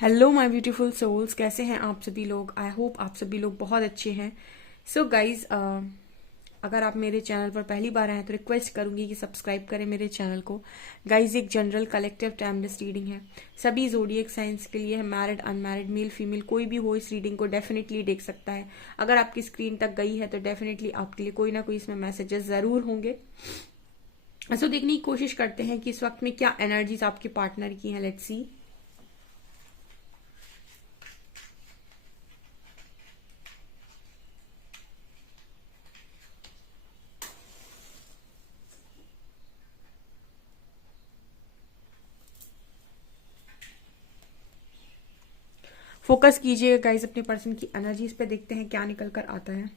Hello my beautiful souls, कैसे हैं आप सभी लोग। आई होप आप सभी लोग बहुत अच्छे हैं। सो गाइज, अगर आप मेरे चैनल पर पहली बार आए हैं तो रिक्वेस्ट करूंगी कि सब्सक्राइब करें मेरे चैनल को। गाइज, एक जनरल कलेक्टिव टाइमलेस रीडिंग है, सभी जोडिएक साइंस के लिए है। मैरिड अनमैरिड मेल फीमेल कोई भी हो इस रीडिंग को डेफिनेटली देख सकता है। अगर आपकी स्क्रीन तक गई है तो डेफिनेटली आपके लिए कोई ना कोई इसमें मैसेजेस जरूर होंगे। ऐसा देखने की कोशिश करते हैं कि इस वक्त में क्या एनर्जीज आपके पार्टनर की हैं। Let's see. फोकस कीजिएगा गाइज अपने पर्सन की एनर्जीज पे, देखते हैं क्या निकल कर आता है।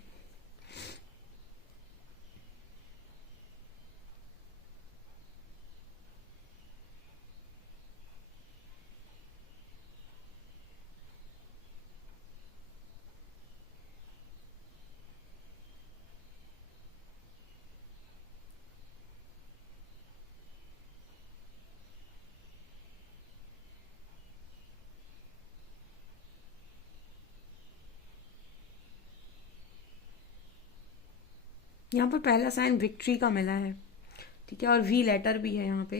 यहाँ पर पहला साइन विक्ट्री का मिला है, ठीक है, और वी लेटर भी है यहाँ पे।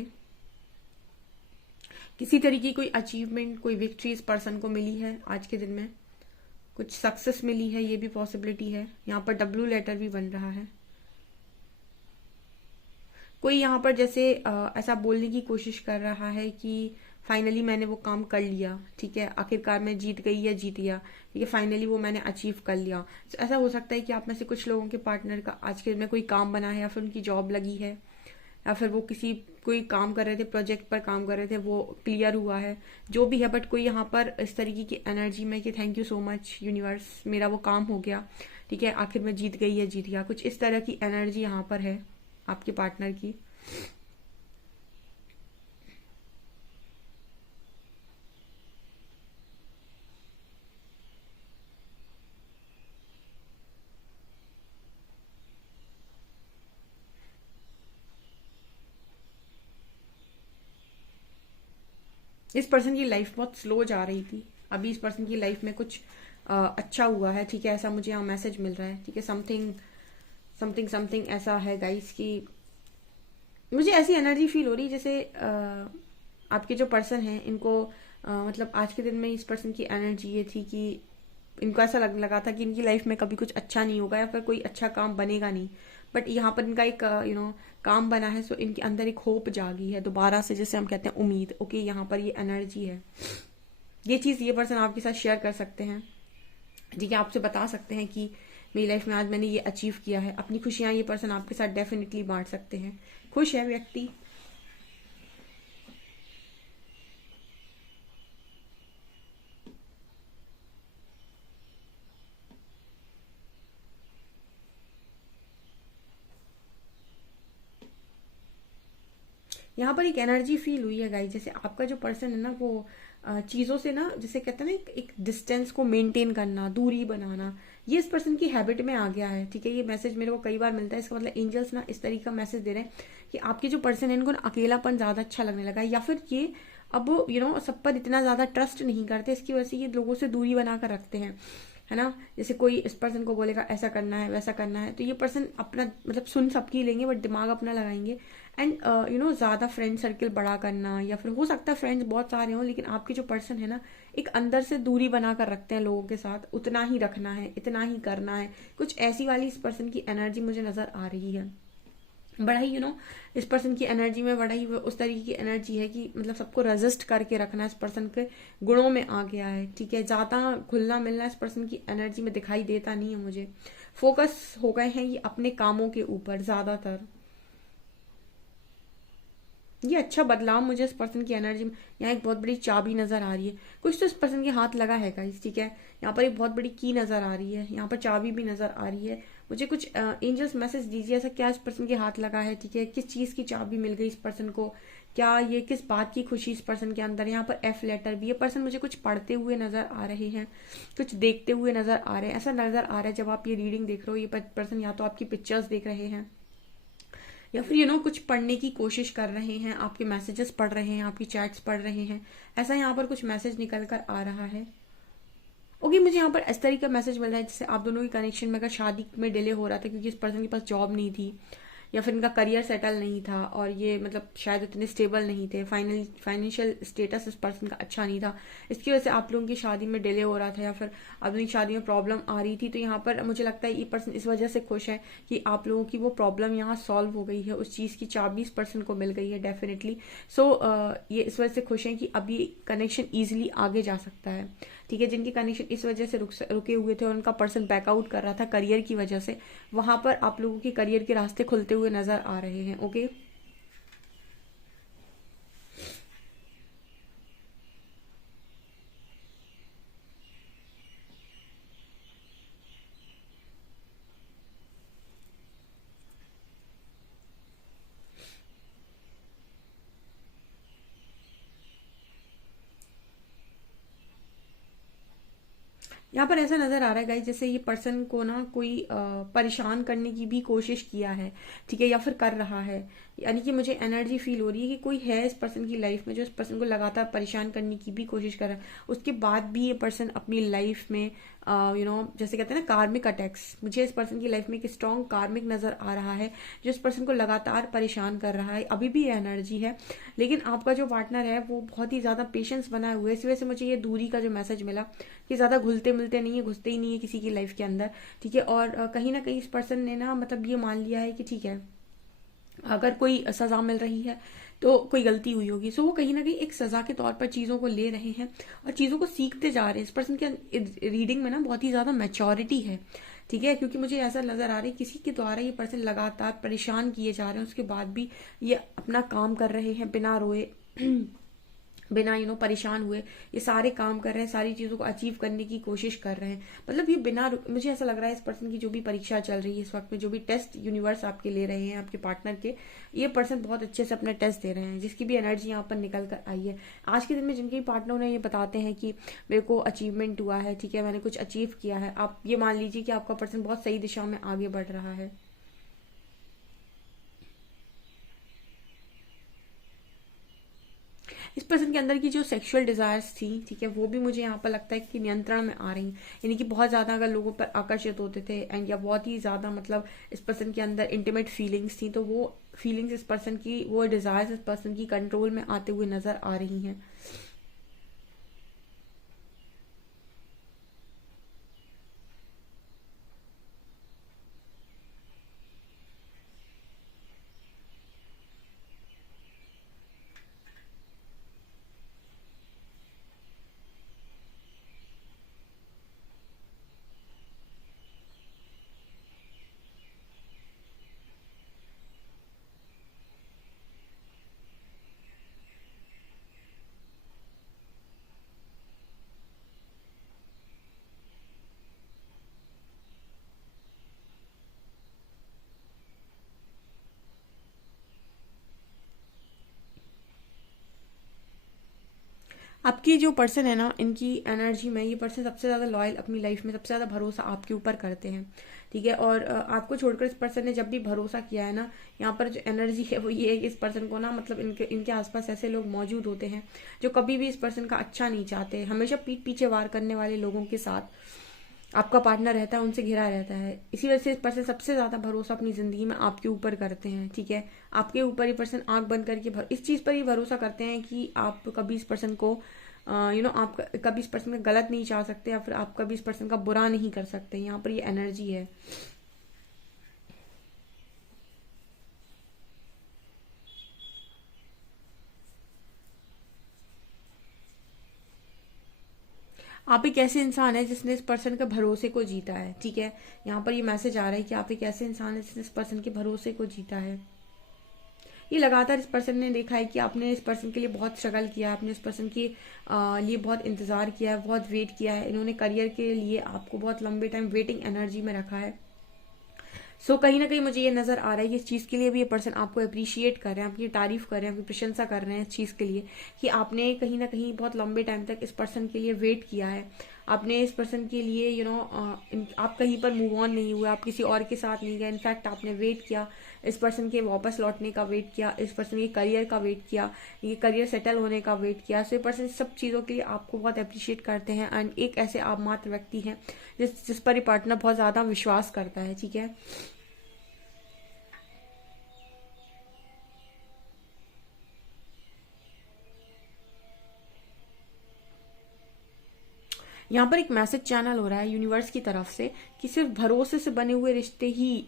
किसी तरीके की कोई अचीवमेंट, कोई विक्ट्री इस पर्सन को मिली है आज के दिन में, कुछ सक्सेस मिली है, ये भी पॉसिबिलिटी है। यहाँ पर डब्ल्यू लेटर भी बन रहा है। कोई यहाँ पर जैसे ऐसा बोलने की कोशिश कर रहा है कि फाइनली मैंने वो काम कर लिया, ठीक है, आखिरकार मैं जीत गई या जीत गया, ठीक है, फाइनली वो मैंने अचीव कर लिया। तो ऐसा हो सकता है कि आप में से कुछ लोगों के पार्टनर का आज के दिन में कोई काम बना है, या फिर उनकी जॉब लगी है, या फिर वो किसी कोई काम कर रहे थे, प्रोजेक्ट पर काम कर रहे थे, वो क्लियर हुआ है, जो भी है। बट कोई यहाँ पर इस तरीके की एनर्जी में कि thank you so much universe, मेरा वो काम हो गया, ठीक है, आखिर में जीत गई या जीत गया, कुछ इस तरह की एनर्जी यहाँ पर है आपके पार्टनर की। इस पर्सन की लाइफ बहुत स्लो जा रही थी, अभी इस पर्सन की लाइफ में कुछ अच्छा हुआ है, ठीक है, ऐसा मुझे यहाँ मैसेज मिल रहा है, ठीक है। समथिंग समथिंग समथिंग ऐसा है गाइस कि मुझे ऐसी एनर्जी फील हो रही है जैसे आपके जो पर्सन है इनको मतलब आज के दिन में इस पर्सन की एनर्जी ये थी कि इनको ऐसा लगने लगा था कि इनकी लाइफ में कभी कुछ अच्छा नहीं होगा, या फिर कोई अच्छा काम बनेगा नहीं। बट यहाँ पर इनका एक काम बना है, सो इनके अंदर एक होप जागी है दोबारा से, जैसे हम कहते हैं उम्मीद। ओके, यहाँ पर ये एनर्जी है, ये चीज ये पर्सन आपके साथ शेयर कर सकते हैं, ठीक है, आपसे बता सकते हैं कि मेरी लाइफ में आज मैंने ये अचीव किया है। अपनी खुशियां ये पर्सन आपके साथ डेफिनेटली बांट सकते हैं। खुश है व्यक्ति। यहाँ पर एक एनर्जी फील हुई है गाइस, जैसे आपका जो पर्सन है ना वो चीजों से ना, जैसे कहते हैं ना, एक डिस्टेंस को मेंटेन करना, दूरी बनाना, ये इस पर्सन की हैबिट में आ गया है, ठीक है। ये मैसेज मेरे को कई बार मिलता है, इसका मतलब एंजल्स ना इस तरीके का मैसेज दे रहे हैं कि आपके जो पर्सन है इनको ना अकेलापन ज्यादा अच्छा लगने लगा है, या फिर ये अब सब पर इतना ज्यादा ट्रस्ट नहीं करते, इसकी वजह से ये लोगों से दूरी बनाकर रखते हैं, है ना। जैसे कोई इस पर्सन को बोलेगा ऐसा करना है वैसा करना है, तो ये पर्सन अपना मतलब सुन सबकी लेंगे बट दिमाग अपना लगाएंगे। एंड ज्यादा फ्रेंड सर्किल बड़ा करना, या फिर हो सकता है फ्रेंड्स बहुत सारे हों, लेकिन आपके जो पर्सन है ना एक अंदर से दूरी बनाकर रखते हैं लोगों के साथ, उतना ही रखना है, इतना ही करना है, कुछ ऐसी वाली इस पर्सन की एनर्जी मुझे नजर आ रही है। बड़ा ही इस पर्सन की एनर्जी में बड़ा ही उस तरीके की एनर्जी है कि मतलब सबको रेजिस्ट करके रखना इस पर्सन के गुणों में आ गया है, ठीक है। ज्यादा घुलना मिलना इस पर्सन की एनर्जी में दिखाई देता नहीं है मुझे। फोकस हो गए हैं ये अपने कामों के ऊपर ज्यादातर। ये अच्छा बदलाव मुझे इस पर्सन की एनर्जी में, यहाँ एक बहुत बड़ी चाबी नजर आ रही है, कुछ तो इस पर्सन के हाथ लगा है गाइस, ठीक है। यहाँ पर एक बहुत बड़ी की नजर आ रही है, यहाँ पर चाबी भी नजर आ रही है मुझे। कुछ एंजल्स मैसेज दीजिए, ऐसा क्या इस पर्सन के हाथ लगा है, ठीक है, किस चीज की चाबी मिल गई इस पर्सन को, क्या ये किस बात की खुशी इस पर्सन के अंदर। यहाँ पर एफ लेटर भी, ये पर्सन मुझे कुछ पढ़ते हुए नजर आ रहे हैं, कुछ देखते हुए नजर आ रहे हैं, ऐसा नजर आ रहा है जब आप ये रीडिंग देख रहे हो, ये पर्सन या तो आपकी पिक्चर्स देख रहे हैं, या फिर कुछ पढ़ने की कोशिश कर रहे हैं, आपके मैसेजेस पढ़ रहे हैं, आपकी चैट्स पढ़ रहे हैं, ऐसा यहाँ पर कुछ मैसेज निकल कर आ रहा है। ओके, मुझे यहाँ पर इस तरीके का मैसेज मिल रहा है जैसे आप दोनों की कनेक्शन में अगर शादी में डिले हो रहा था क्योंकि इस पर्सन के पास जॉब नहीं थी, या फिर इनका करियर सेटल नहीं था, और ये मतलब शायद इतने स्टेबल नहीं थे, फाइनेंशियल स्टेटस इस पर्सन का अच्छा नहीं था, इसकी वजह से आप लोगों की शादी में डिले हो रहा था, या फिर आप लोगों की शादी में प्रॉब्लम आ रही थी। तो यहाँ पर मुझे लगता है ये पर्सन इस वजह से खुश है कि आप लोगों की वो प्रॉब्लम यहाँ सॉल्व हो गई है, उस चीज़ की चाबी इस पर्सन को मिल गई है डेफिनेटली। सो ये इस वजह से खुश हैं कि अभी कनेक्शन ईजिली आगे जा सकता है। ठीक है, जिनके कनेक्शन इस वजह से रुके हुए थे और उनका पर्सन बैकआउट कर रहा था करियर की वजह से, वहां पर आप लोगों के करियर के रास्ते खुलते हुए नजर आ रहे हैं। ओके, यहाँ पर ऐसा नजर आ रहा है गाइस जैसे ये पर्सन को ना कोई परेशान करने की भी कोशिश किया है, ठीक है, या फिर कर रहा है। यानी कि मुझे एनर्जी फील हो रही है कि कोई है इस पर्सन की लाइफ में जो इस पर्सन को लगातार परेशान करने की भी कोशिश कर रहा है, उसके बाद भी ये पर्सन अपनी लाइफ में जैसे कहते हैं ना कार्मिक अटैक्स, मुझे इस पर्सन की लाइफ में एक स्ट्रॉन्ग कार्मिक नजर आ रहा है जो इस पर्सन को लगातार परेशान कर रहा है। अभी भी ये एनर्जी है, लेकिन आपका जो पार्टनर है वो बहुत ही ज्यादा पेशेंस बनाए हुए है। इस वजह से मुझे ये दूरी का जो मैसेज मिला कि ज्यादा घुलते मिलते नहीं है, घुसते ही नहीं है किसी की लाइफ के अंदर, ठीक है। और कहीं ना कहीं इस पर्सन ने ना मतलब ये मान लिया है कि ठीक है, अगर कोई सजा मिल रही है तो कोई गलती हुई होगी, सो वो कहीं ना कहीं एक सजा के तौर पर चीजों को ले रहे हैं और चीजों को सीखते जा रहे हैं। इस पर्सन के रीडिंग में ना बहुत ही ज्यादा मैच्योरिटी है, ठीक है, क्योंकि मुझे ऐसा नजर आ रहा है किसी के द्वारा ये पर्सन लगातार परेशान किए जा रहे हैं, उसके बाद भी ये अपना काम कर रहे हैं बिना रोए बिना परेशान हुए, ये सारे काम कर रहे हैं, सारी चीजों को अचीव करने की कोशिश कर रहे हैं। मतलब ये मुझे ऐसा लग रहा है इस पर्सन की जो भी परीक्षा चल रही है इस वक्त में, जो भी टेस्ट यूनिवर्स आपके ले रहे हैं आपके पार्टनर के, ये पर्सन बहुत अच्छे से अपना टेस्ट दे रहे हैं, जिसकी भी एनर्जी यहाँ पर निकल कर आई है। आज के दिन में जिनके पार्टनर ने ये बताते हैं कि मेरे को अचीवमेंट हुआ है, ठीक है, मैंने कुछ अचीव किया है, आप ये मान लीजिए कि आपका पर्सन बहुत सही दिशा में आगे बढ़ रहा है। इस पर्सन के अंदर की जो सेक्सुअल डिजायर्स थी, ठीक है, वो भी मुझे यहाँ पर लगता है कि नियंत्रण में आ रही, यानी कि बहुत ज्यादा अगर लोगों पर आकर्षित होते थे एंड या बहुत ही ज्यादा मतलब इस पर्सन के अंदर इंटीमेट फीलिंग्स थी, तो वो फीलिंग्स इस पर्सन की, वो डिजायर्स इस पर्सन की कंट्रोल में आते हुए नजर आ रही हैं। आपकी जो पर्सन है ना, इनकी एनर्जी में ये पर्सन सबसे ज्यादा लॉयल, अपनी लाइफ में सबसे ज्यादा भरोसा आपके ऊपर करते हैं, ठीक है। और आपको छोड़कर इस पर्सन ने जब भी भरोसा किया है ना, यहाँ पर जो एनर्जी है वो ये है कि इस पर्सन को ना मतलब इनके इनके आसपास ऐसे लोग मौजूद होते हैं जो कभी भी इस पर्सन का अच्छा नहीं चाहते, हमेशा पीठ पीछे वार करने वाले लोगों के साथ आपका पार्टनर रहता है, उनसे घिरा रहता है। इसी वजह से इस पर्सन सबसे ज्यादा भरोसा अपनी जिंदगी में आपके ऊपर करते हैं, ठीक है। आपके ऊपर ये पर्सन आंख बंद करके इस चीज पर ही भरोसा करते हैं कि आप कभी इस पर्सन को आप कभी इस पर्सन का गलत नहीं चाह सकते, या फिर आप कभी इस पर्सन का बुरा नहीं कर सकते। यहाँ पर ये एनर्जी है। आप एक ऐसे इंसान है जिसने इस पर्सन के भरोसे को जीता है, ठीक है। यहाँ पर ये मैसेज आ रहा है कि आप एक ऐसे इंसान है जिसने इस पर्सन के भरोसे को जीता है। ये लगातार इस पर्सन ने देखा है कि आपने इस पर्सन के लिए बहुत स्ट्रगल किया, आपने इस पर्सन के लिए बहुत इंतजार किया है, बहुत वेट किया है। इन्होंने करियर के लिए आपको बहुत लंबे टाइम वेटिंग एनर्जी में रखा है। सो कहीं ना कहीं मुझे ये नजर आ रहा है कि इस चीज के लिए भी ये पर्सन आपको अप्रिशिएट कर रहे हैं, आपकी तारीफ कर रहे हैं, आपकी प्रशंसा कर रहे हैं इस चीज के लिए कि आपने कहीं ना कहीं बहुत लंबे टाइम तक इस पर्सन के लिए वेट किया है, आपने इस पर्सन के लिए आप कहीं पर मूव ऑन नहीं हुए, आप किसी और के साथ नहीं गए, इनफैक्ट आपने वेट किया, इस पर्सन के वापस लौटने का वेट किया, इस पर्सन के करियर का वेट किया, ये करियर सेटल होने का वेट किया। सो ये पर्सन सब चीज़ों के लिए आपको बहुत अप्रिशिएट करते हैं एंड एक ऐसे आप मात्र व्यक्ति हैं जिस पर ये पार्टनर बहुत ज़्यादा विश्वास करता है। ठीक है, यहाँ पर एक मैसेज चैनल हो रहा है यूनिवर्स की तरफ से कि सिर्फ भरोसे से बने हुए रिश्ते ही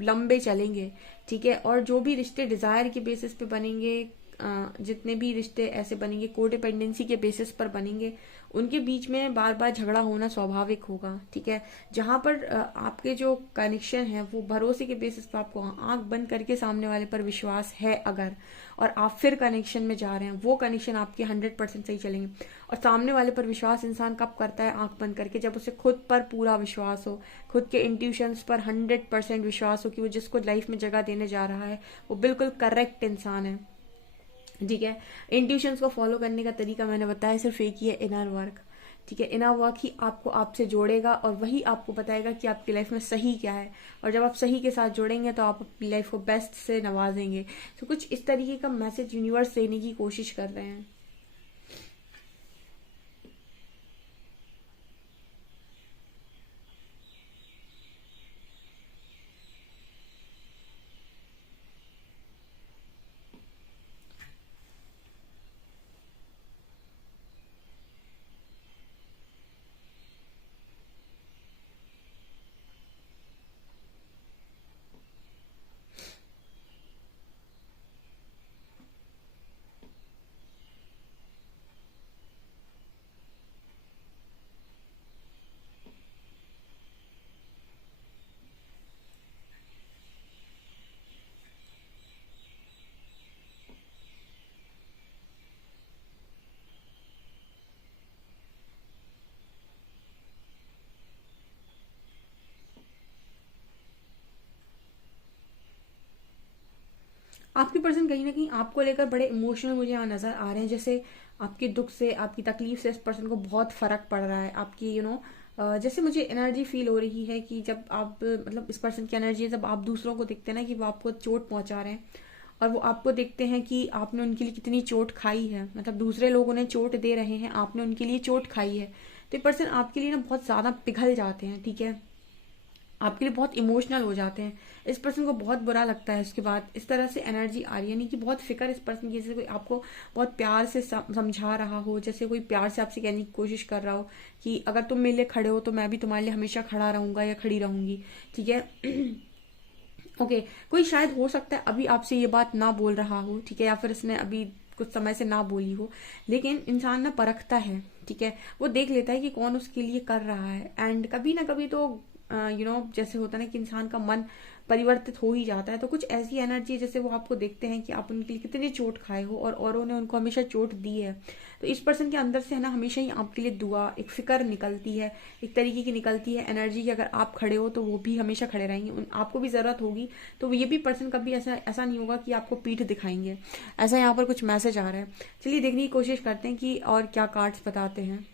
लंबे चलेंगे। ठीक है, और जो भी रिश्ते डिजायर के बेसिस पे बनेंगे, जितने भी रिश्ते ऐसे बनेंगे कोडिपेंडेंसी के बेसिस पर बनेंगे, उनके बीच में बार बार झगड़ा होना स्वाभाविक होगा। ठीक है, जहां पर आपके जो कनेक्शन है वो भरोसे के बेसिस पर, आपको आंख बंद करके सामने वाले पर विश्वास है अगर, और आप फिर कनेक्शन में जा रहे हैं, वो कनेक्शन आपके 100% सही चलेंगे। और सामने वाले पर विश्वास इंसान कब करता है? आंख बंद करके, जब उसे खुद पर पूरा विश्वास हो, खुद के इंट्यूशंस पर 100% विश्वास हो कि वो जिसको लाइफ में जगह देने जा रहा है वो बिल्कुल करेक्ट इंसान है। ठीक है, इंट्यूशंस को फॉलो करने का तरीका मैंने बताया सिर्फ एक ही है, इनर वर्क। ठीक है, इनर वर्क ही आपको आपसे जोड़ेगा और वही आपको बताएगा कि आपकी लाइफ में सही क्या है। और जब आप सही के साथ जोड़ेंगे तो आप अपनी लाइफ को बेस्ट से नवाजेंगे। तो कुछ इस तरीके का मैसेज यूनिवर्स देने की कोशिश कर रहे हैं। आपके पर्सन कहीं ना कहीं आपको लेकर बड़े इमोशनल मुझे यहाँ नजर आ रहे हैं। जैसे आपके दुख से, आपकी तकलीफ से इस पर्सन को बहुत फर्क पड़ रहा है। आपकी जैसे मुझे एनर्जी फील हो रही है कि जब आप मतलब इस पर्सन की एनर्जी है, जब आप दूसरों को देखते हैं ना कि वो आपको चोट पहुंचा रहे हैं, और वो आपको देखते हैं कि आपने उनके लिए कितनी चोट खाई है, मतलब दूसरे लोग उन्हें चोट दे रहे हैं, आपने उनके लिए चोट खाई है, तो ये पर्सन आपके लिए ना बहुत ज्यादा पिघल जाते हैं। ठीक है, आपके लिए बहुत इमोशनल हो जाते हैं। इस पर्सन को बहुत बुरा लगता है उसके बाद, इस तरह से एनर्जी आ रही है, यानी कि बहुत फिक्र इस पर्सन की, जैसे कोई आपको बहुत प्यार से समझा रहा हो, जैसे कोई प्यार से आपसे कहने की कोशिश कर रहा हो कि अगर तुम मेरे लिए खड़े हो तो मैं भी तुम्हारे लिए हमेशा खड़ा रहूंगा या खड़ी रहूंगी। ठीक है ओके, कोई शायद हो सकता है अभी आपसे ये बात ना बोल रहा हो, ठीक है, या फिर इसने अभी कुछ समय से ना बोली हो, लेकिन इंसान ना परखता है। ठीक है, वो देख लेता है कि कौन उसके लिए कर रहा है, एंड कभी ना कभी तो जैसे होता है ना कि इंसान का मन परिवर्तित हो ही जाता है। तो कुछ ऐसी एनर्जी है जैसे वो आपको देखते हैं कि आप उनके लिए कितनी चोट खाए हो और औरों ने उनको हमेशा चोट दी है। तो इस पर्सन के अंदर से है ना हमेशा ही आपके लिए दुआ, एक फिक्र निकलती है, एक तरीके की निकलती है एनर्जी कि अगर आप खड़े हो तो वो भी हमेशा खड़े रहेंगे, आपको भी जरूरत होगी तो ये भी पर्सन कभी ऐसा ऐसा नहीं होगा कि आपको पीठ दिखाएंगे। ऐसा यहाँ पर कुछ मैसेज आ रहा है। चलिए देखने की कोशिश करते हैं कि और क्या कार्ड्स बताते हैं।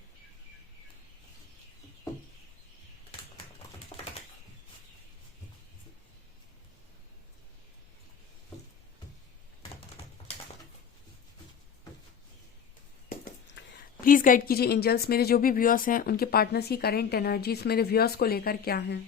प्लीज गाइड कीजिए एंजल्स, मेरे जो भी व्यूअर्स हैं उनके पार्टनर्स की करेंट एनर्जीज मेरे व्यूअर्स को लेकर क्या है।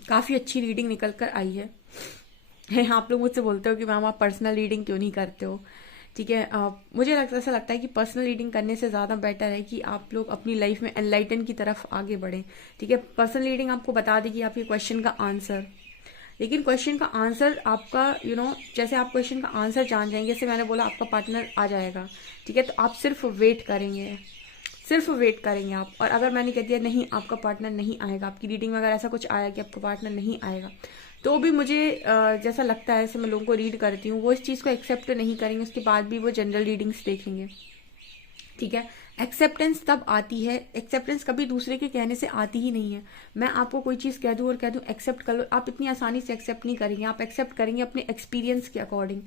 काफ़ी अच्छी रीडिंग निकल कर आई है। आप लोग मुझसे बोलते हो कि मैम आप पर्सनल रीडिंग क्यों नहीं करते हो, ठीक है। मुझे ऐसा लगता है कि पर्सनल रीडिंग करने से ज़्यादा बेटर है कि आप लोग अपनी लाइफ में एनलाइटन की तरफ आगे बढ़ें, ठीक है। पर्सनल रीडिंग आपको बता देगी आपके क्वेश्चन का आंसर, लेकिन क्वेश्चन का आंसर आपका जैसे आप क्वेश्चन का आंसर जान जाएंगे, जैसे मैंने बोला आपका पार्टनर आ जाएगा, ठीक है, तो आप सिर्फ वेट करेंगे, सिर्फ वेट करेंगे आप। और अगर मैंने कह दिया नहीं आपका पार्टनर नहीं आएगा, आपकी रीडिंग में अगर ऐसा कुछ आया कि आपका पार्टनर नहीं आएगा, तो भी मुझे जैसा लगता है, जैसे मैं लोगों को रीड करती हूँ, वो इस चीज़ को एक्सेप्ट नहीं करेंगे, उसके बाद भी वो जनरल रीडिंग्स देखेंगे, ठीक है। एक्सेप्टेंस तब आती है, एक्सेप्टेंस कभी दूसरे के कहने से आती ही नहीं है। मैं आपको कोई चीज़ कह दूं और कह दूं एक्सेप्ट कर लो, आप इतनी आसानी से एक्सेप्ट नहीं करेंगे, आप एक्सेप्ट करेंगे अपने एक्सपीरियंस के अकॉर्डिंग,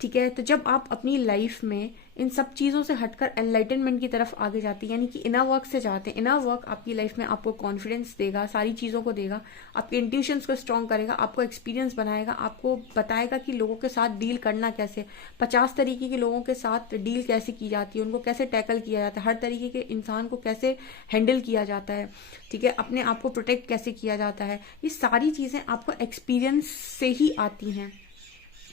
ठीक है। तो जब आप अपनी लाइफ में इन सब चीज़ों से हटकर एनलाइटनमेंट की तरफ आगे जाते हैं, यानी कि इनर वर्क से जाते हैं, इनर वर्क आपकी लाइफ में आपको कॉन्फिडेंस देगा, सारी चीज़ों को देगा, आपके इंट्यूशंस को स्ट्रॉन्ग करेगा, आपको एक्सपीरियंस बनाएगा, आपको बताएगा कि लोगों के साथ डील करना कैसे, 50 तरीके के लोगों के साथ डील कैसे की जाती है, उनको कैसे टैकल किया जाता है, हर तरीके के इंसान को कैसे हैंडल किया जाता है, ठीक है, अपने आप को प्रोटेक्ट कैसे किया जाता है। ये सारी चीज़ें आपको एक्सपीरियंस से ही आती हैं,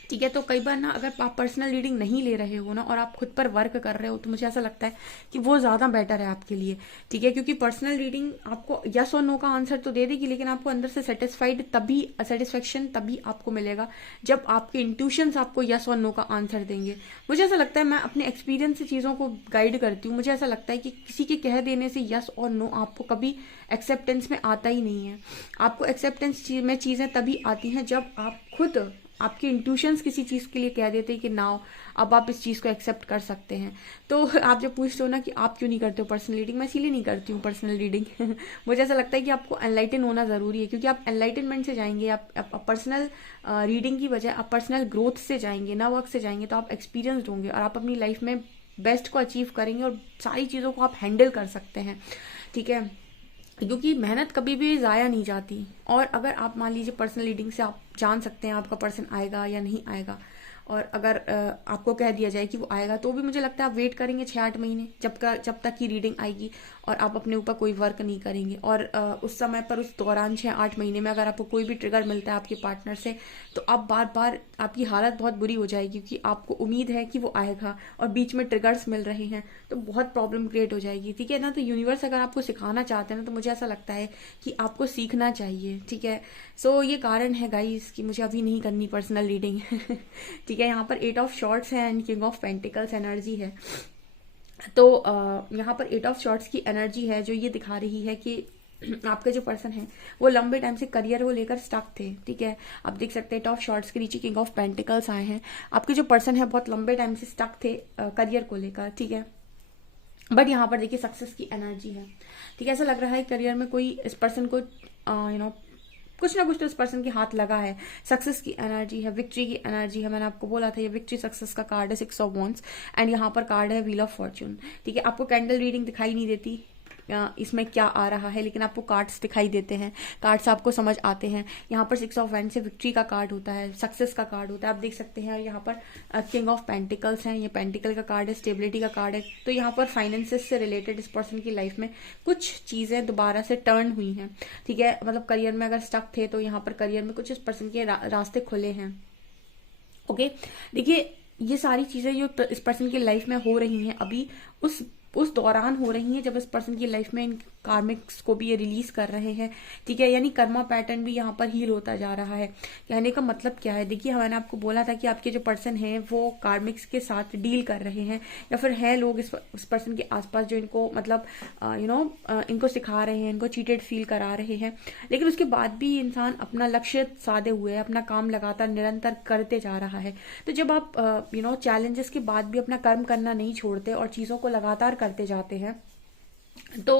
ठीक है। तो कई बार ना अगर आप पर्सनल रीडिंग नहीं ले रहे हो ना और आप खुद पर वर्क कर रहे हो, तो मुझे ऐसा लगता है कि वो ज़्यादा बेटर है आपके लिए, ठीक है। क्योंकि पर्सनल रीडिंग आपको यस और नो का आंसर तो दे देगी, लेकिन आपको अंदर से सेटिस्फेक्शन तभी आपको मिलेगा जब आपके इंट्यूशंस आपको यस और नो का आंसर देंगे। मुझे ऐसा लगता है, मैं अपने एक्सपीरियंस से चीज़ों को गाइड करती हूँ, मुझे ऐसा लगता है कि किसी के कह देने से यस और नो आपको कभी एक्सेप्टेंस में आता ही नहीं है। आपको एक्सेप्टेंस में चीज़ें तभी आती हैं जब आप खुद आपके इंट्यूशंस किसी चीज़ के लिए कह देते हैं कि नाउ अब आप इस चीज़ को एक्सेप्ट कर सकते हैं। तो आप जब पूछते हो ना कि आप क्यों नहीं करते हो पर्सनल रीडिंग, मैं इसीलिए नहीं करती हूँ पर्सनल रीडिंग मुझे ऐसा लगता है कि आपको एनलाइटन होना ज़रूरी है, क्योंकि आप एनलाइटनमेंट से जाएंगे, आप पर्सनल रीडिंग की बजाय आप पर्सनल ग्रोथ से जाएंगे, ना वर्क से जाएंगे, तो आप एक्सपीरियंसड होंगे और आप अपनी लाइफ में बेस्ट को अचीव करेंगे और सारी चीज़ों को आप हैंडल कर सकते हैं, ठीक है। क्योंकि मेहनत कभी भी ज़ाया नहीं जाती। और अगर आप मान लीजिए पर्सनल रीडिंग से आप जान सकते हैं आपका पर्सन आएगा या नहीं आएगा, और अगर आपको कह दिया जाए कि वो आएगा, तो भी मुझे लगता है आप वेट करेंगे 6-8 महीने जब तक की रीडिंग आएगी, और आप अपने ऊपर कोई वर्क नहीं करेंगे। और उस समय पर, उस दौरान 6-8 महीने में अगर आपको कोई भी ट्रिगर मिलता है आपके पार्टनर से, तो आप बार बार आपकी हालत बहुत बुरी हो जाएगी, क्योंकि आपको उम्मीद है कि वो आएगा और बीच में ट्रिगर्स मिल रहे हैं, तो बहुत प्रॉब्लम क्रिएट हो जाएगी, ठीक है ना। तो यूनिवर्स अगर आपको सिखाना चाहते हैं ना, तो मुझे ऐसा लगता है कि आपको सीखना चाहिए, ठीक है। सो ये कारण है गाइस कि मुझे अभी नहीं करनी पर्सनल रीडिंग ठीक है। यहाँ पर 8 ऑफ शॉर्ट्स है and king of pentacles energy है। तो यहाँ पर 8 ऑफ शॉर्ट्स की एनर्जी है, जो ये दिखा रही है कि आपके जो पर्सन है वो लंबे टाइम से करियर को लेकर स्टक थे, ठीक है। आप देख सकते हैं 8 ऑफ शॉर्ट्स के नीचे किंग ऑफ पेंटिकल्स आए हैं। आपके जो पर्सन है बहुत लंबे टाइम से स्टक थे करियर को लेकर, ठीक है। बट यहाँ पर देखिए सक्सेस की एनर्जी है, ठीक है। ऐसा लग रहा है करियर में कोई इस पर्सन को कुछ ना कुछ तो इस पर्सन के हाथ लगा है। सक्सेस की एनर्जी है, विक्ट्री की एनर्जी है। मैंने आपको बोला था ये विक्ट्री सक्सेस का कार्ड है, 6 ऑफ वॉन्ड्स, एंड यहाँ पर कार्ड है व्हील ऑफ फॉर्च्यून, ठीक है। आपको कैंडल रीडिंग दिखाई नहीं देती इसमें क्या आ रहा है, लेकिन आपको कार्ड्स दिखाई देते हैं, कार्ड्स आपको समझ आते हैं। यहाँ पर 6 ऑफ वैंड से विक्ट्री का कार्ड होता है, सक्सेस का कार्ड होता है, आप देख सकते हैं। यहाँ पर किंग ऑफ पेंटिकल्स हैं, ये पेंटिकल का कार्ड है, स्टेबिलिटी का कार्ड है। तो यहाँ पर फाइनेंसेस से रिलेटेड इस पर्सन की लाइफ में कुछ चीज़ें दोबारा से टर्न हुई हैं, ठीक है। मतलब करियर में अगर स्टक थे, तो यहाँ पर करियर में कुछ इस पर्सन के रास्ते खुले हैं, ओके। देखिए ये सारी चीज़ें जो इस पर्सन की लाइफ में हो रही हैं अभी, उस दौरान हो रही हैं जब इस पर्सन की लाइफ में इन कार्मिक्स को भी ये रिलीज कर रहे हैं, ठीक है। यानी कर्मा पैटर्न भी यहाँ पर हील होता जा रहा है। कहने का मतलब क्या है, देखिए मैंने आपको बोला था कि आपके जो पर्सन हैं वो कार्मिक्स के साथ डील कर रहे हैं, या फिर है लोग इस पर्सन के आसपास जो इनको मतलब इनको सिखा रहे हैं, इनको चीटेड फील करा रहे हैं। लेकिन उसके बाद भी इंसान अपना लक्ष्य साधे हुए, अपना काम लगातार निरंतर करते जा रहा है। तो जब आप चैलेंजेस के बाद भी अपना कर्म करना नहीं छोड़ते और चीज़ों को लगातार करते जाते हैं, तो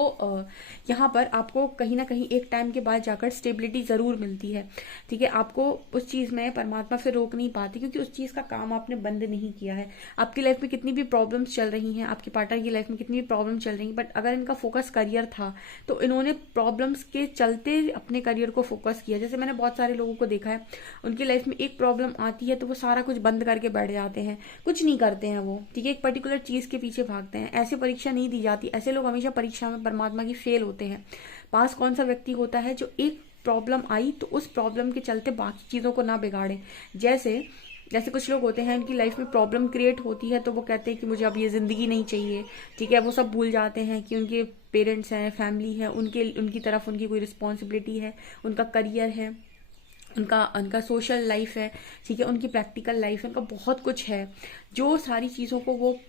यहाँ पर आपको कहीं ना कहीं एक टाइम के बाद जाकर स्टेबिलिटी ज़रूर मिलती है, ठीक है। आपको उस चीज़ में परमात्मा फिर रोक नहीं पाती, क्योंकि उस चीज़ का काम आपने बंद नहीं किया है। आपकी लाइफ में कितनी भी प्रॉब्लम्स चल रही हैं, आपके पार्टनर की लाइफ में कितनी भी प्रॉब्लम चल रही हैं, बट अगर इनका फोकस करियर था, तो इन्होंने प्रॉब्लम्स के चलते अपने करियर को फोकस किया। जैसे मैंने बहुत सारे लोगों को देखा है, उनकी लाइफ में एक प्रॉब्लम आती है तो वो सारा कुछ बंद करके बैठ जाते हैं, कुछ नहीं करते हैं वो, ठीक है। एक पर्टिकुलर चीज़ के पीछे भागते हैं। ऐसे परीक्षा नहीं दी जाती, ऐसे लोग हमेशा परीक्षा में परमात्मा की फेल होते हैं। पास कौन सा व्यक्ति होता है जो एक प्रॉब्लम आई तो उस प्रॉब्लम के चलते बाकी चीज़ों को ना बिगाड़े। जैसे जैसे कुछ लोग होते हैं, उनकी लाइफ में प्रॉब्लम क्रिएट होती है तो वो कहते हैं कि मुझे अब ये ज़िंदगी नहीं चाहिए, ठीक है। वो सब भूल जाते हैं कि उनके पेरेंट्स हैं, फैमिली है, उनकी तरफ उनकी कोई रिस्पॉन्सिबिलिटी है, उनका करियर है, उनका उनका सोशल लाइफ है, ठीक है, उनकी प्रैक्टिकल लाइफ है, उनका बहुत कुछ है, जो सारी चीज़ों को वो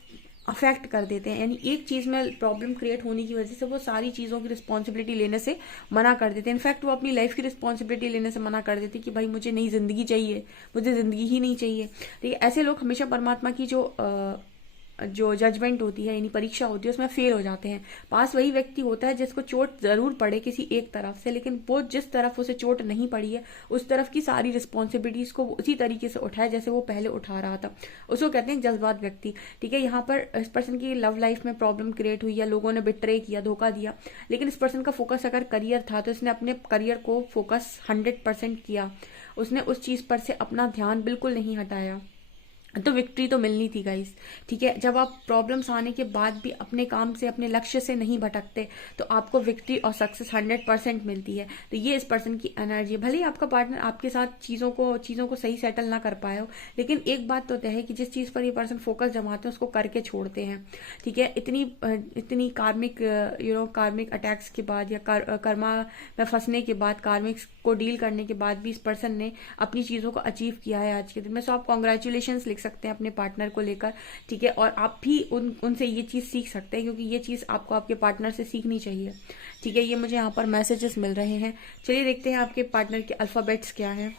अफेक्ट कर देते हैं। यानी एक चीज़ में प्रॉब्लम क्रिएट होने की वजह से वो सारी चीज़ों की रिस्पॉन्सिबिलिटी लेने से मना कर देते हैं। इनफैक्ट वो अपनी लाइफ की रिस्पॉन्सिबिलिटी लेने से मना कर देते हैं कि भाई मुझे नई जिंदगी चाहिए, मुझे जिंदगी ही नहीं चाहिए। ठीक है, ऐसे लोग हमेशा परमात्मा की जो जजमेंट होती है, यानी परीक्षा होती है, उसमें फेल हो जाते हैं। पास वही व्यक्ति होता है जिसको चोट जरूर पड़े किसी एक तरफ से, लेकिन वो जिस तरफ उसे चोट नहीं पड़ी है उस तरफ की सारी रिस्पॉन्सिबिलिटीज को उसी तरीके से उठाए जैसे वो पहले उठा रहा था। उसको कहते हैं जज्बात व्यक्ति। ठीक है, यहाँ पर इस पर्सन की लव लाइफ में प्रॉब्लम क्रिएट हुई या लोगों ने बिट्रे किया, धोखा दिया, लेकिन इस पर्सन का फोकस अगर करियर था तो इसने अपने करियर को फोकस 100% किया। उसने उस चीज पर से अपना ध्यान बिल्कुल नहीं हटाया, तो विक्ट्री तो मिलनी थी गाइस। ठीक है, जब आप प्रॉब्लम्स आने के बाद भी अपने काम से, अपने लक्ष्य से नहीं भटकते तो आपको विक्ट्री और सक्सेस 100% मिलती है। तो ये इस पर्सन की एनर्जी है। भले ही आपका पार्टनर आपके साथ चीज़ों को सही सेटल ना कर पाए हो, लेकिन एक बात तो तय है कि जिस चीज़ पर ये पर्सन फोकस जमाते हैं उसको करके छोड़ते हैं। ठीक है, इतनी कार्मिक कार्मिक अटैक्स के बाद या कर्मा में फंसने के बाद, कार्मिक को डील करने के बाद भी इस पर्सन ने अपनी चीज़ों को अचीव किया है आज के दिन में। सो आप कॉन्ग्रेचुलेशन लिख सकते हैं अपने पार्टनर को लेकर। ठीक है, और आप भी उनसे ये चीज़ सीख सकते हैं, क्योंकि ये चीज़ आपको आपके पार्टनर से सीखनी चाहिए। ठीक है, ये मुझे यहाँ पर मैसेजेस मिल रहे हैं। चलिए देखते हैं आपके पार्टनर के अल्फ़ाबेट्स क्या हैं।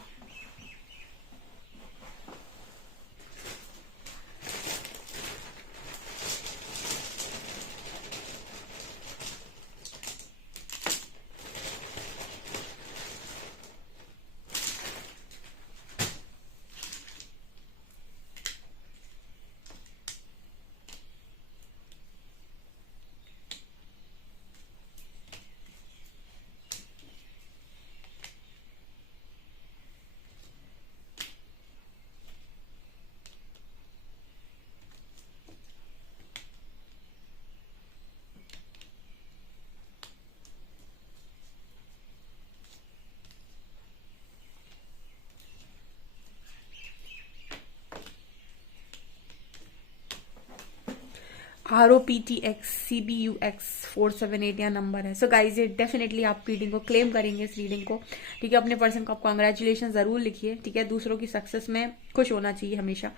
ROPTXCBUX478 या नंबर है। सो गाइज, ये डेफिनेटली आप रीडिंग को क्लेम करेंगे, इस रीडिंग को। ठीक है, अपने पर्सन को आप कॉन्ग्रेचुलेशन जरूर लिखिए। ठीक है, दूसरों की सक्सेस में खुश होना चाहिए हमेशा।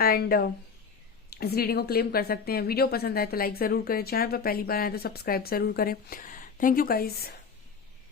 एंड इस रीडिंग को क्लेम कर सकते हैं। वीडियो पसंद आए तो लाइक जरूर करें, चैनल पर पहली बार आए तो सब्सक्राइब जरूर करें। Thank you guys.